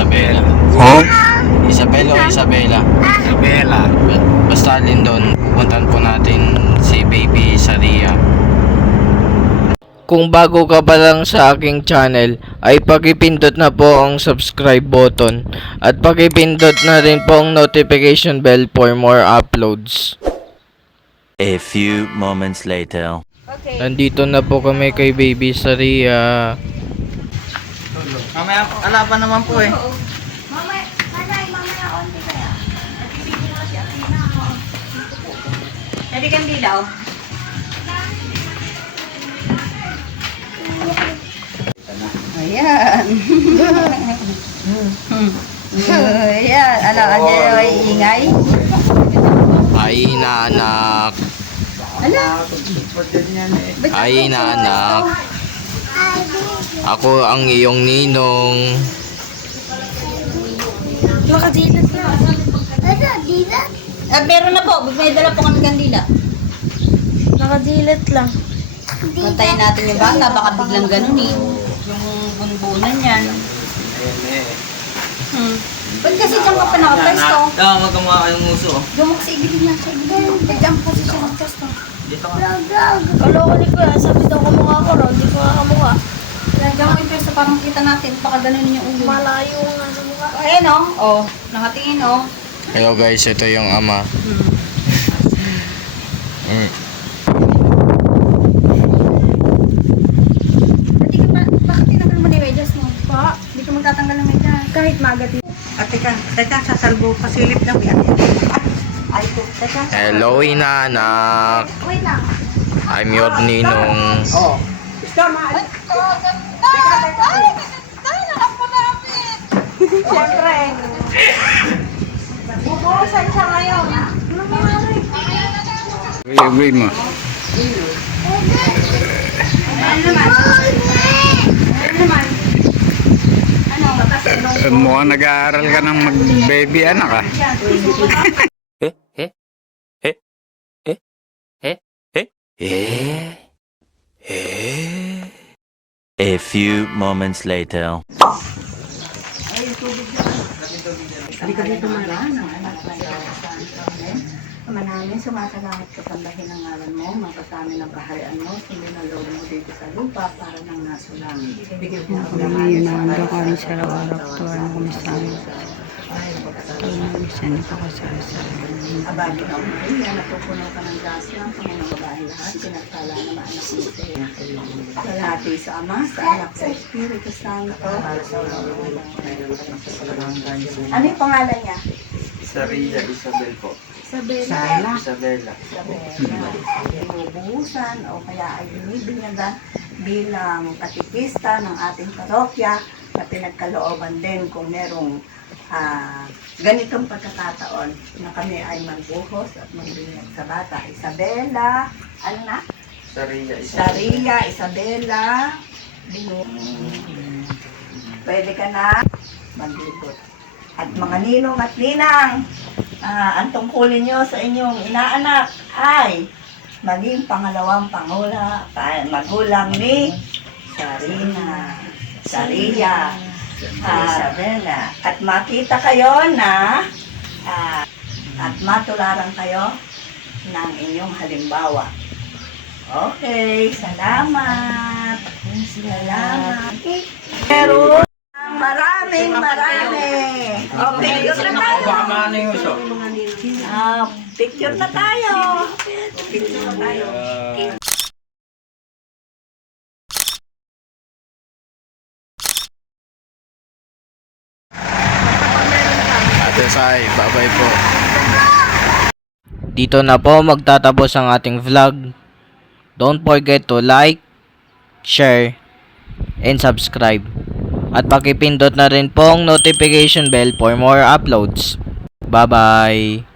Isabela? Huh? Isabela o Isabela? Isabela. Basta alin doon, puntan po natin si Baby Saria. Kung bago ka pa lang sa aking channel, ay pakipindot na po ang subscribe button at pakipindot na rin po ang notification bell for more uploads. A few moments later. Okay. Nandito na po kami kay Baby Saria. Mamaya, ala pa naman po eh. Oo. Mamaya, onti kaya. Nagbibigyan na si Athena. Pwede kang dilaw. Ayan. Ayan. Ano, andyan ay ingay? Ay naanak, Ano? ay naanak. Ako ang iyong ninong. Nakadilat na. Ano, dilat? Meron na po. May dala po kami kandila. Nakadilat lang. Pantayin natin yung bata. Baka biglang ganun eh. Yung bunbunan yan. Ba't kasi dyan ka pa nakapesto? Oo, magkamukha kayong muso. Dumak sa igilid na siya. Ba't dyan kasi siya nakapesto? Dito ka. Kaloko ni Kuya, sabi daw kamukha ko raw, hindi ko nga kamukha. Lagyan mo yung pesto parang kita natin. Baka ganun yung ulo. Malayo nga sa mukha. Ayan o. Oh. Nakatingin o. Hello guys, ito yung ama. Bakit tinanggal mo na yung medyas mo? Pa? Hindi ka magtatanggal ng medyas. Kahit magat. Teka, sasalbo. Pasilip lang yan. Ay po, teka. Hello inanak, Wait lang. I'm your ninong. Oh. Siyempre. Bubuhusan siya ngayon. Gawin mo. Ano naman? Ano naman? Ano? Mukhang nag-aaral ka ng mag-baby anak ah. A few moments later. Halika dito maraan ang anak na Ama namin, sumasalamat ka pandahin ang ngalan mo, magkasami ng kaharian mo, sundin ang loob mo dito sa lupa para nang nasa langit. Bigyan mo ang laman sa Nando kami sa araw-araw to, ano kami sa amin. Minsan ito ka sa abagi na Maria, natupuno ka ng grasya, ang Panginoong babae lahat, pinagpala na maanak mo sa iyo. Kalahati sa Ama, sa Anak, sa Espiritu Santo, para sa ulang Ano yung pangalan niya? Saria Isabel po. Isabela. Isabela. Binubuhusan o kaya ay binibinyagan bilang katikista ng ating parokya na pinagkalooban din kung merong ganitong pagkakataon na kami ay magbuhos at magbinyag sa bata. Isabela, ano na? Saria, Isabela, pwede ka na maglibot. At mga ninong at ninang, ang tungkulin nyo sa inyong inaanak ay maging pangalawang magulang ni Saria, Isabela. At makita kayo na at matularan kayo ng inyong halimbawa. Okay, salamat. Salamat. Pero maraming. Oh, picture na tayo. Ano yung muso? Picture na tayo. Picture na tayo. Ate Sai, bye-bye po. Dito na po magtatapos ang ating vlog. Don't forget to like, share, and subscribe. At pakipindot na rin po ang notification bell for more uploads. Bye-bye!